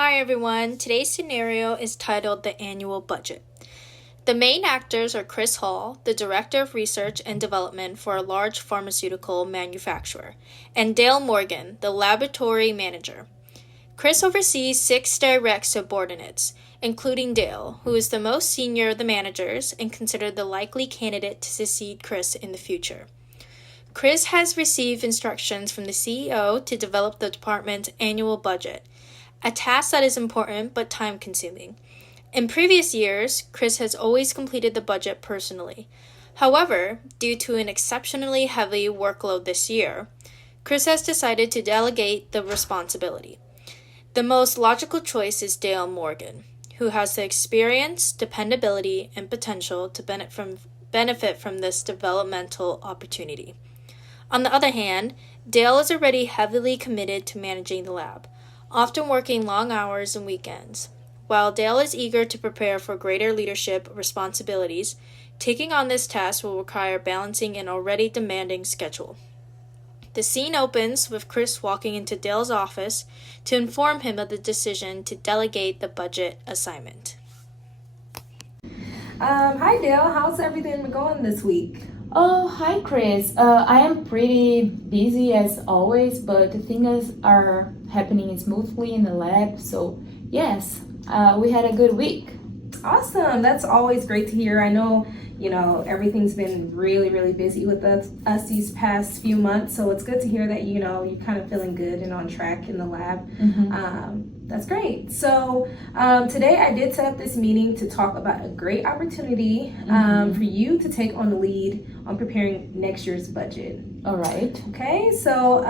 Hi everyone, today's scenario is titled The Annual Budget. The main actors are Chris Hall, the Director of Research and Development for a large pharmaceutical manufacturer, and Dale Morgan, the Laboratory Manager. Chris oversees 6 direct subordinates, including Dale, who is the most senior of the managers and considered the likely candidate to succeed Chris in the future. Chris has received instructions from the CEO to develop the department's annual budget, a task that is important but time-consuming. In previous years, Chris has always completed the budget personally. However, due to an exceptionally heavy workload this year, Chris has decided to delegate the responsibility. The most logical choice is Dale Morgan, who has the experience, dependability, and potential to benefit from this developmental opportunity. On the other hand, Dale is already heavily committed to managing the lab, often working long hours and weekends. While Dale is eager to prepare for greater leadership responsibilities, taking on this task will require balancing an already demanding schedule. The scene opens with Chris walking into Dale's office to inform him of the decision to delegate the budget assignment. Hi Dale, how's everything been going this week? Oh, hi Chris. I am pretty busy as always, but things are happening smoothly in the lab. So, yes, we had a good week. Awesome, that's always great to hear. I know, everything's been really busy with us these past few months. So it's good to hear that, you're kind of feeling good and on track in the lab. That's great. So today I did set up this meeting to talk about a great opportunity for you to take on the lead on preparing next year's budget. All right. Okay, so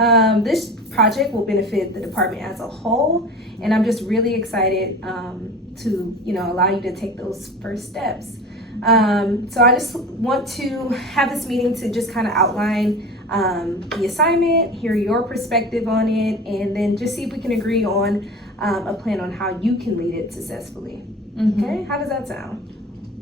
this project will benefit the department as a whole, and I'm just really excited to allow you to take those first steps. So I just want to have this meeting to just kind of outline the assignment, hear your perspective on it, and then just see if we can agree on a plan on how you can lead it successfully. Okay, how does that sound?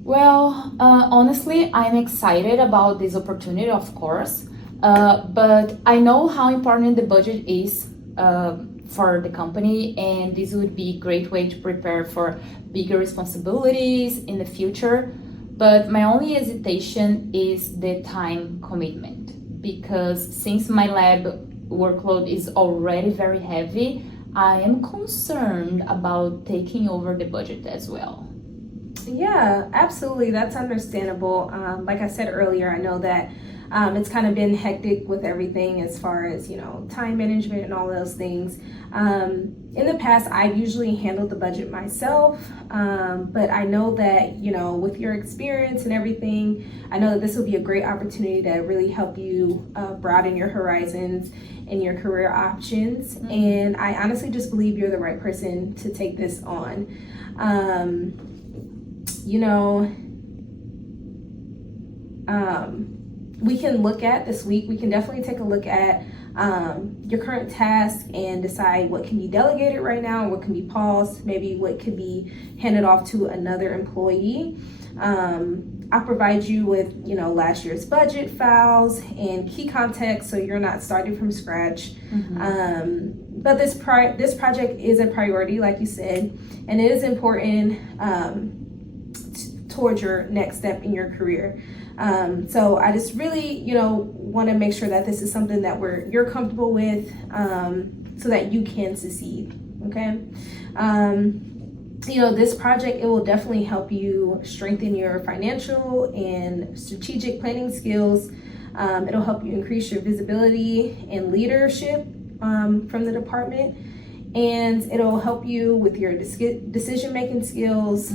Well, honestly, I'm excited about this opportunity, of course, but I know how important the budget is for the company, and this would be a great way to prepare for bigger responsibilities in the future. But my only hesitation is the time commitment, because since my lab workload is already very heavy, I am concerned about taking over the budget as well. Yeah, absolutely. That's understandable. Like I said earlier, I know that it's kind of been hectic with everything as far as, time management and all those things. In the past, I've usually handled the budget myself, but I know that, with your experience and everything, I know that this will be a great opportunity to really help you broaden your horizons and your career options. And I honestly just believe you're the right person to take this on. We can look at this week, we can definitely take a look at your current task and decide what can be delegated right now and what can be paused, maybe what could be handed off to another employee. I'll provide you with, last year's budget files and key context so you're not starting from scratch. But this project is a priority, like you said, and it is important towards your next step in your career. So I just really, want to make sure that this is something that you're comfortable with, so that you can succeed. Okay. This project, it will definitely help you strengthen your financial and strategic planning skills. It'll help you increase your visibility and leadership from the department, and it'll help you with your decision-making skills.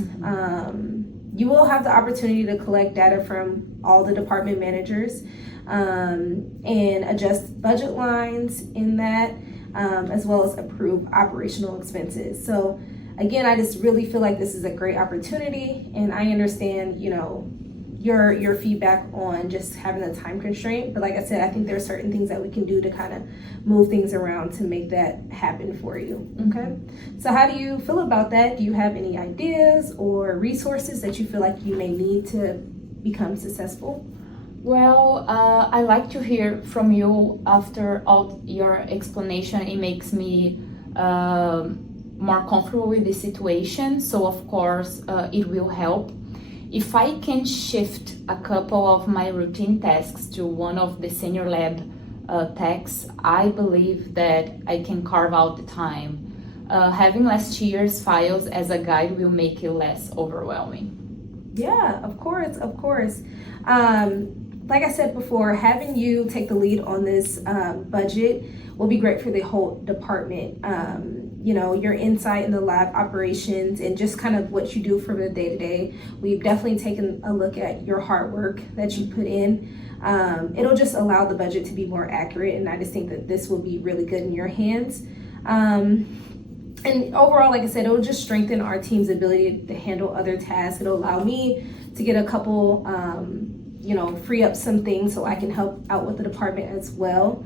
You will have the opportunity to collect data from all the department managers and adjust budget lines in that, as well as approve operational expenses. So again, I just really feel like this is a great opportunity, and I understand, your feedback on just having a time constraint. But like I said, I think there are certain things that we can do to kind of move things around to make that happen for you. Okay. So how do you feel about that? Do you have any ideas or resources that you feel like you may need to become successful? Well, I like to hear from you after all your explanation. It makes me more comfortable with the situation. So of course, it will help. If I can shift a couple of my routine tasks to one of the senior lab techs, I believe that I can carve out the time. Having last year's files as a guide will make it less overwhelming. Yeah, of course, of course. Like I said before, having you take the lead on this budget will be great for the whole department. Your insight in the lab operations and just kind of what you do from the day to day. We've definitely taken a look at your hard work that you put in. It'll just allow the budget to be more accurate, and I just think that this will be really good in your hands. And overall, like I said, it'll just strengthen our team's ability to handle other tasks. It'll allow me to get a couple, free up some things so I can help out with the department as well.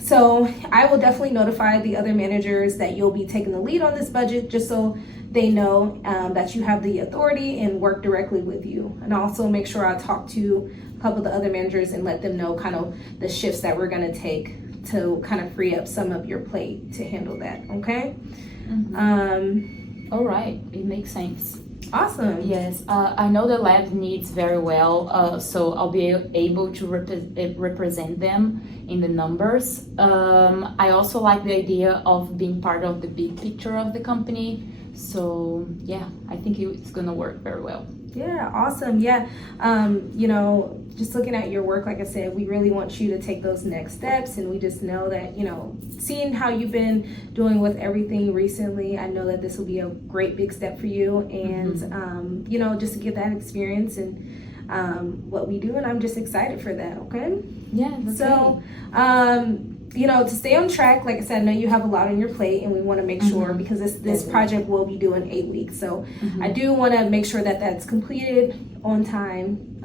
So I will definitely notify the other managers that you'll be taking the lead on this budget, just so they know that you have the authority and work directly with you. And also make sure I talk to a couple of the other managers and let them know kind of the shifts that we're going to take to kind of free up some of your plate to handle that. Okay. All right, it makes sense. Awesome. Yes, I know the lab needs very well, so I'll be able to represent them in the numbers. I also like the idea of being part of the big picture of the company. So yeah, I think it's gonna work very well. Yeah, awesome. Yeah, just looking at your work, like I said, we really want you to take those next steps, and we just know that, seeing how you've been doing with everything recently, I know that this will be a great big step for you, and just to get that experience and what we do, and I'm just excited for that. Okay. Yeah. So, to stay on track, like I said, I know you have a lot on your plate, and we want to make sure, because this project will be due in 8 weeks. So I do want to make sure that that's completed on time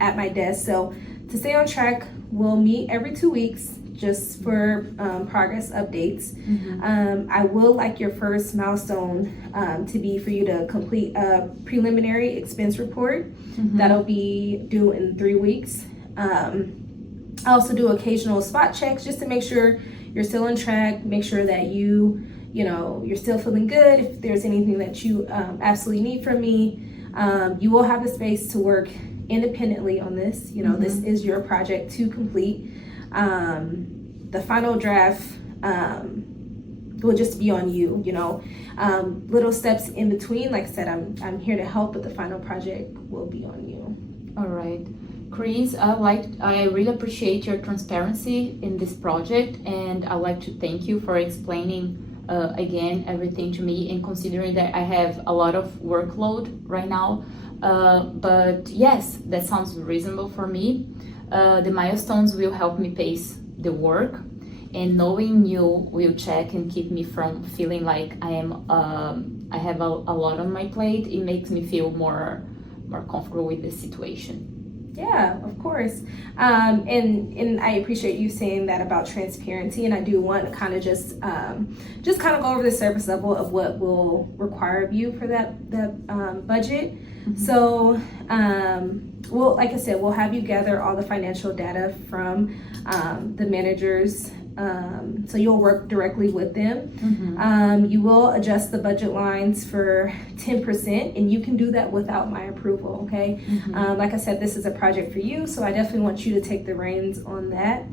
at my desk. So to stay on track, we'll meet every 2 weeks just for progress updates. I will like your first milestone to be for you to complete a preliminary expense report. That'll be due in 3 weeks. I also do occasional spot checks just to make sure you're still on track, make sure that you're still feeling good. If there's anything that you absolutely need from me, you will have the space to work independently on this. This is your project to complete. The final draft will just be on you. Little steps in between, like I said, I'm here to help, but the final project will be on you. All right. Chris, I really appreciate your transparency in this project, and I'd like to thank you for explaining again everything to me, and considering that I have a lot of workload right now. But yes, that sounds reasonable for me. The milestones will help me pace the work, and knowing you will check and keep me from feeling like I have a lot on my plate. It makes me feel more comfortable with the situation. Yeah, of course. And I appreciate you saying that about transparency. And I do want to kind of just kind of go over the surface level of what will require of you for that budget. So, like I said, we'll have you gather all the financial data from the managers. So you'll work directly with them. You will adjust the budget lines for 10%, and you can do that without my approval, okay? Like I said, this is a project for you, so I definitely want you to take the reins on that.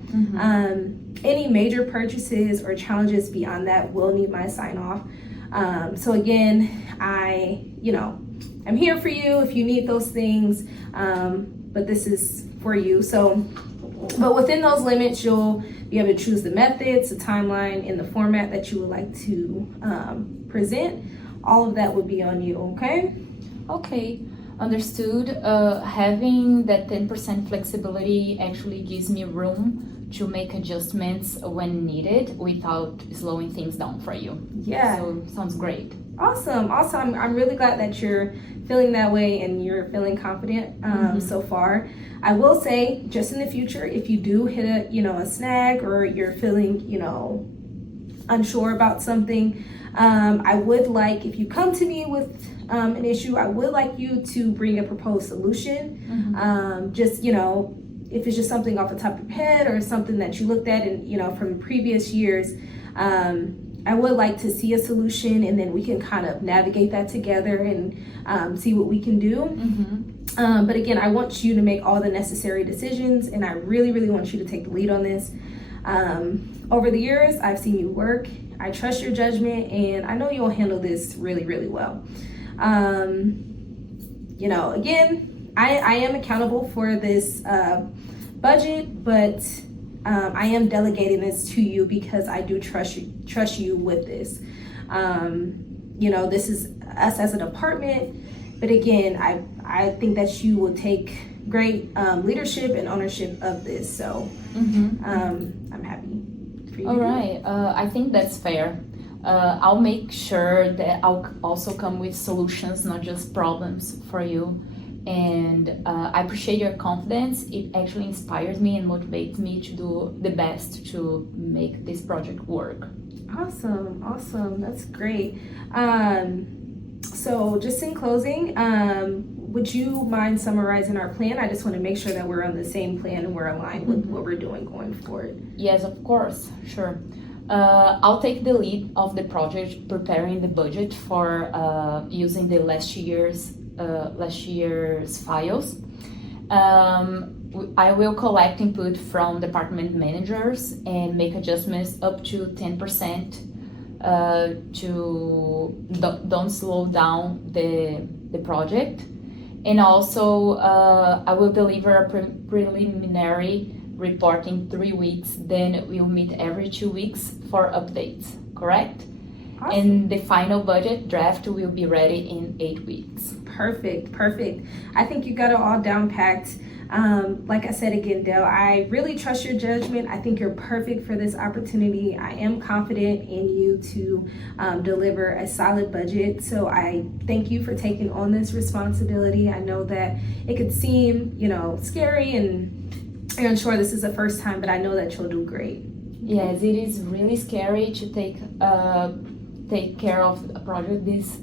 Any major purchases or challenges beyond that will need my sign off. So again, I'm here for you if you need those things, but this is for you. But within those limits, you'll be able to choose the methods, the timeline, and the format that you would like to present. All of that would be on you, okay? Okay, understood. Having that 10% flexibility actually gives me room to make adjustments when needed without slowing things down for you. Yeah. So sounds great. Awesome. I'm really glad that you're feeling that way and you're feeling confident so far. I will say, just in the future, if you do hit a snag, or you're feeling unsure about something, I would like, if you come to me with an issue, I would like you to bring a proposed solution. If it's just something off the top of your head or something that you looked at and from previous years, I would like to see a solution, and then we can kind of navigate that together and see what we can do. But again, I want you to make all the necessary decisions, and I really, really want you to take the lead on this. Over the years, I've seen you work. I trust your judgment, and I know you'll handle this really, really well. Again, I am accountable for this budget, but I am delegating this to you because I do trust you with this. This is us as a department, but again, I think that you will take great leadership and ownership of this. So I'm happy for you. All right, I think that's fair. I'll make sure that I'll also come with solutions, not just problems for you. And I appreciate your confidence. It actually inspires me and motivates me to do the best to make this project work. Awesome. That's great. So just in closing, would you mind summarizing our plan? I just want to make sure that we're on the same plan and we're aligned with what we're doing going forward. Yes, of course, sure. I'll take the lead of the project, preparing the budget for using the last year's files. I will collect input from department managers and make adjustments up to 10% to don't slow down the project. And also, I will deliver a preliminary report in 3 weeks. Then we'll meet every 2 weeks for updates, correct? Awesome. And the final budget draft will be ready in 8 weeks. Perfect. I think you got it all down packed. Like I said again, Dell, I really trust your judgment. I think you're perfect for this opportunity. I am confident in you to deliver a solid budget. So I thank you for taking on this responsibility. I know that it could seem, scary, and you're unsure this is the first time, but I know that you'll do great. Yes, it is really scary to take care of a project this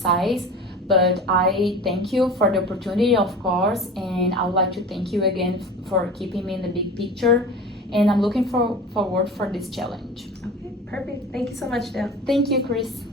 size. But I thank you for the opportunity, of course, and I would like to thank you again for keeping me in the big picture. And I'm looking forward for this challenge. Okay, perfect. Thank you so much, Dell. Thank you, Chris.